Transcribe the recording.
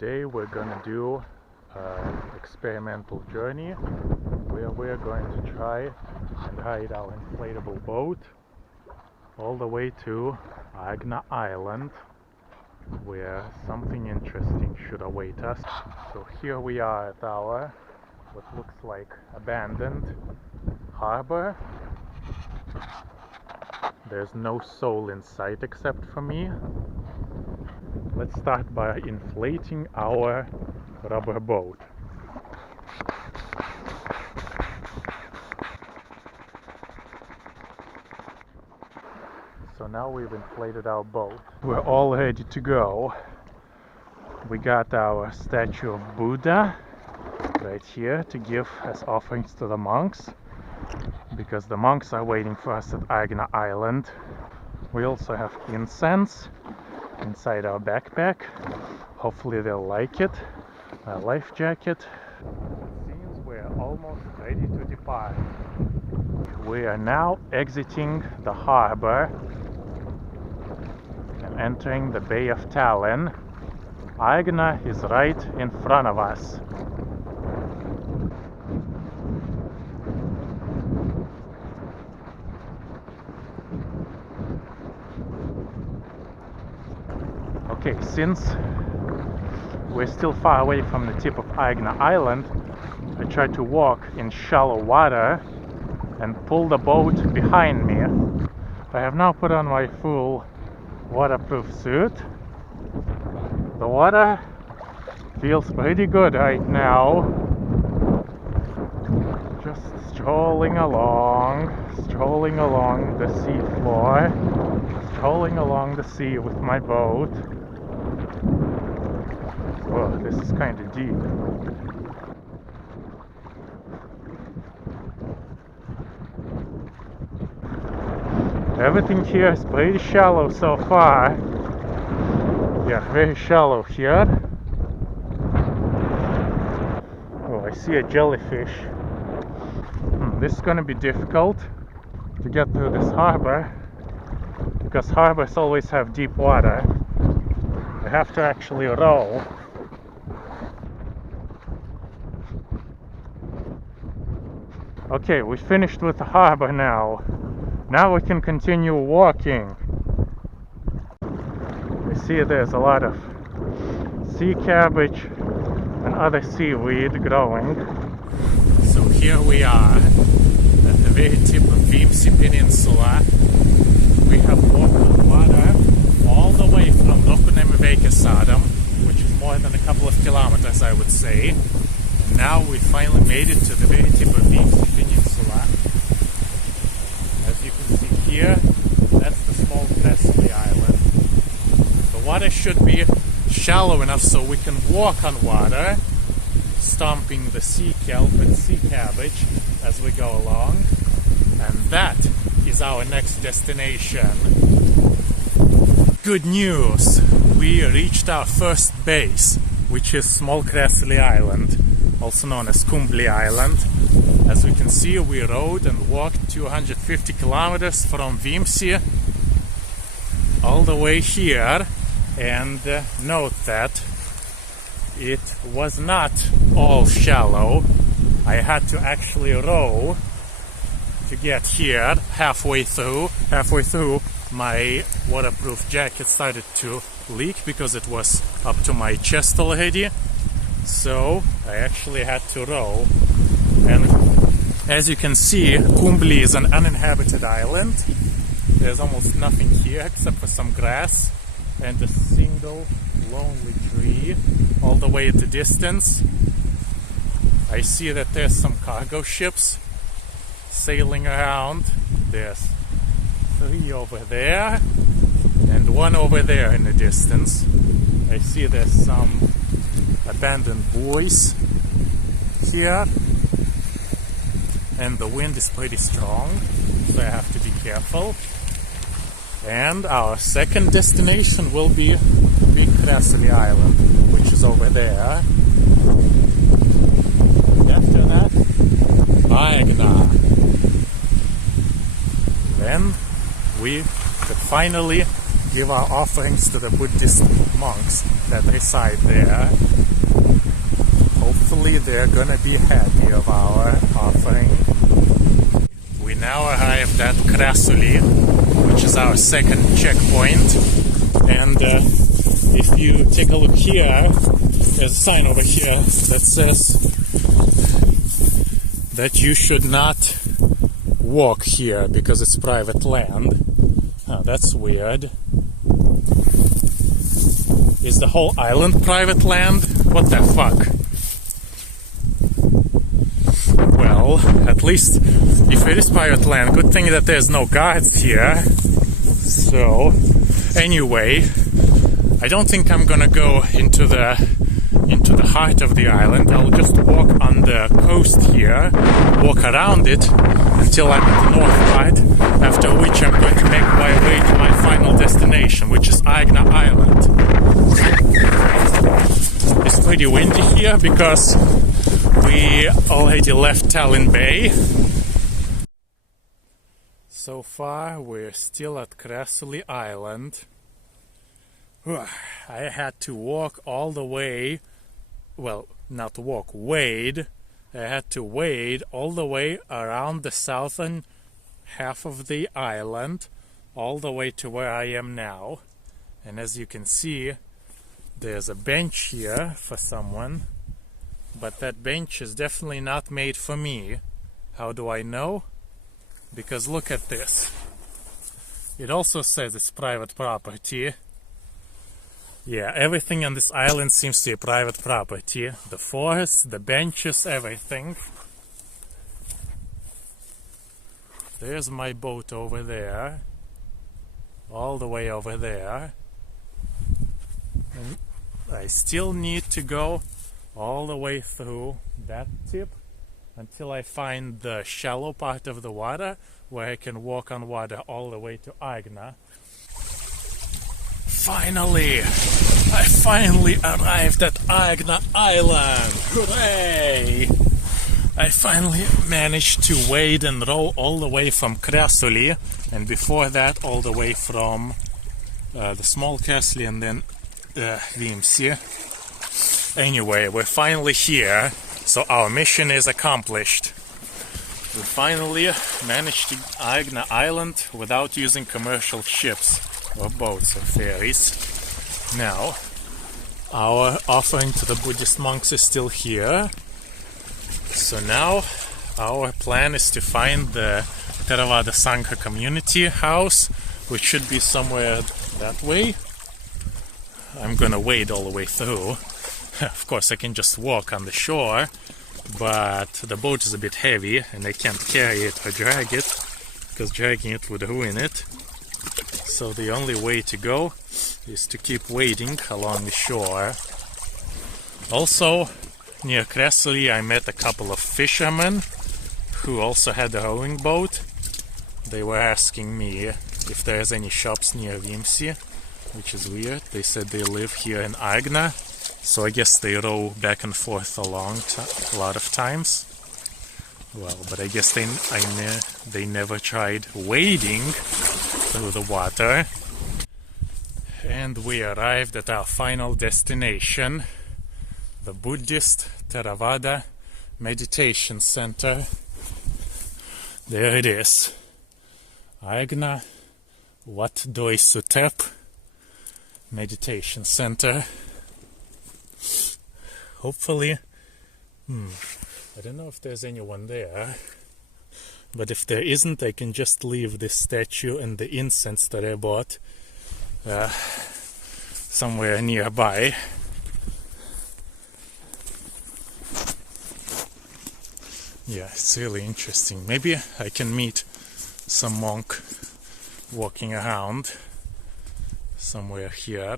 Today we're gonna do an experimental journey where we're going to try and ride our inflatable boat all the way to Agna Island, where something interesting should await us. So here we are at our what looks like abandoned harbor. There's no soul in sight except for me. Let's start by inflating our rubber boat. So now we've inflated our boat. We're all ready to go. We got our statue of Buddha right here to give as offerings to the monks, because the monks are waiting for us at Agna Island. We also have incense inside our backpack. Hopefully they'll like it. A life jacket. It seems we're almost ready to depart. We are now exiting the harbor and entering the Bay of Tallinn. Agna is right in front of us. Okay, since we're still far away from the tip of Agna Island, I tried to walk in shallow water and pull the boat behind me. I have now put on my full waterproof suit. The water feels pretty good right now. Just strolling along the sea floor, strolling along the sea with my boat. Whoa, this is kind of deep. Everything here is pretty shallow so far. Yeah, very shallow here. Oh, I see a jellyfish. This is gonna be difficult to get through this harbor, because harbors always have deep water. I have to actually row. Okay, we finished with the harbor now. Now we can continue walking. We see there's a lot of sea cabbage and other seaweed growing. So here we are at the very tip of Viimsi Peninsula. We have walked on water all the way from Sadam, which is more than a couple of kilometers, I would say. And now we finally made it to the very tip of Viimsi Peninsula. As you can see here, that's the small Presley Island. The water should be shallow enough so we can walk on water, stomping the sea kelp and sea cabbage as we go along. And that is our next destination. Good news! We reached our first base, which is Small Presley Island, also known as Kumbli Island. As we can see, we rode and walked 250 kilometers from Viimsi all the way here, and note that it was not all shallow. I had to actually row to get here. Halfway through my waterproof jacket started to leak because it was up to my chest already, so I actually had to row. And as you can see, Kumbli is an uninhabited island. There's almost nothing here except for some grass and a single lonely tree all the way at the distance. I see that there's some cargo ships sailing around. There's 3 over there and 1 over there in the distance. I see there's some abandoned buoys here, and the wind is pretty strong, so I have to be careful. And our second destination will be Big Presley Island, which is over there. After that, Agna. Then we could finally give our offerings to the Buddhist monks that reside there. Hopefully they're gonna be happy of our offering. We now arrived at Krasuli, which is our second checkpoint, and if you take a look here, there's a sign over here that says that you should not walk here because it's private land. Oh, that's weird. Is the whole island private land? What the fuck? Well, at least if it is private land, good thing that there's no guards here. So, anyway, I don't think I'm gonna go into the heart of the island. I'll just walk on the coast here, walk around it until I'm at the north part, after which I'm going to make my way to my final destination, which is Aegna Island. It's pretty windy here because we already left Tallinn Bay. So far we're still at Krasuli Island. I had to walk all the way, well, not walk, wade. I had to wade all the way around the southern half of the island, all the way to where I am now. And as you can see, there's a bench here for someone, but that bench is definitely not made for me. How do I know? Because look at this. It also says it's private property. Yeah, everything on this island seems to be private property. The forest, the benches, everything. There's my boat over there. All the way over there. And I still need to go all the way through that tip until I find the shallow part of the water where I can walk on water all the way to Agna. Finally! I finally arrived at Agna Island! Hooray! I finally managed to wade and row all the way from Krasuli, and before that all the way from the small Krasuli and then Viimsi. Anyway, we're finally here, so our mission is accomplished. We finally managed to Agna Island without using commercial ships or boats or ferries. Now, our offering to the Buddhist monks is still here. So now, our plan is to find the Theravada Sangha community house, which should be somewhere that way. I'm gonna wade all the way through. Of course, I can just walk on the shore, but the boat is a bit heavy and I can't carry it or drag it, because dragging it would ruin it. So the only way to go is to keep wading along the shore. Also, near Krasuli I met a couple of fishermen who also had a rowing boat. They were asking me if there's any shops near Viimsi, which is weird. They said they live here in Agna, so I guess they row back and forth a lot of times. Well, but I guess they never tried wading through the water. And we arrived at our final destination, the Buddhist Theravada Meditation Center. There it is. Agna Wat Doi Sutep Meditation Center. Hopefully, I don't know if there's anyone there, but if there isn't, I can just leave this statue and the incense that I bought somewhere nearby. Yeah, it's really interesting. Maybe I can meet some monk walking around somewhere here.